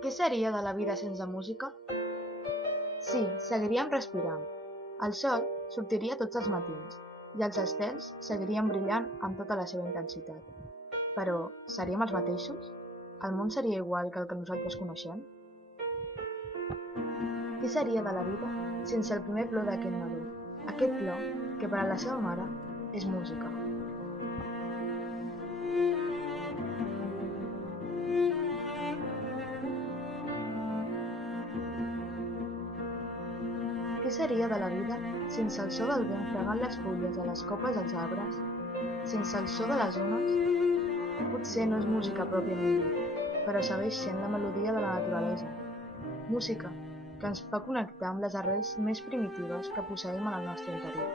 Què seria de la vida sense música? Sí, seguiríem respirant. El sol sortiria tots els matins i els estels seguirien brillant amb tota la seva intensitat. Però seríem els mateixos? El món seria igual que el que nosaltres coneixem? Què seria de la vida sense el primer plor d'aquest nadó? Aquest plor que per a la seva mare és música. Què seria de la vida sense el so del vent fregant les fulles a les copes dels arbres? Sense el so de les ones? Potser no és música pròpiament dit, però segueix sent la melodia de la naturalesa. Música que ens fa connectar amb les arrels més primitives que posseïm en el nostre interior.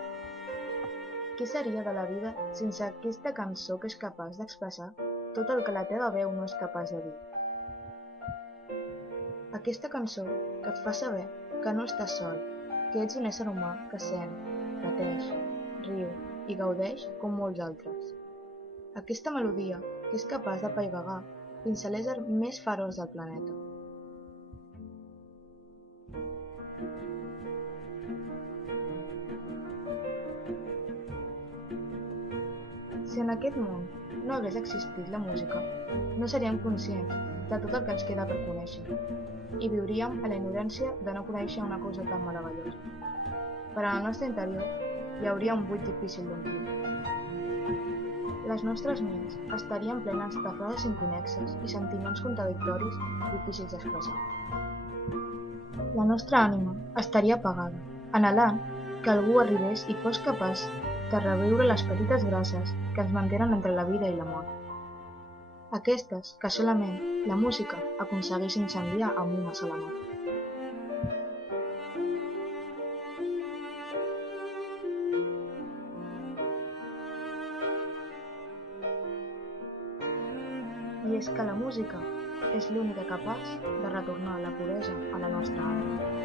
Què seria de la vida sense aquesta cançó que és capaç d'expressar tot el que la teva veu no és capaç de dir? Aquesta cançó que et fa saber que no estàs sol, que ets un ésser humà que sent, pateix, riu i gaudeix com molts altres. Aquesta melodia que és capaç d'apaivagar fins a l'ésser més feroç del planeta. Si en aquest món no hagués existit la música, no seríem conscients de tot el que ens queda per conèixer i viuríem a la ignorància de no conèixer una cosa tan meravellosa. Per al nostre interior hi hauria un buit difícil d'omplir. Les nostres ments estarien plenes de frases inconexes i sentiments contradictoris difícils d'expressar. La nostra ànima estaria apagada, anhelant que algú arribés i fos capaç de reviure les petites braces que ens mantenen entre la vida i la mort. Aquestes que solament la música aconsegueix incendiar amb una sola mà. I és que la música és l'única capaç de retornar la puresa a la nostra ànima.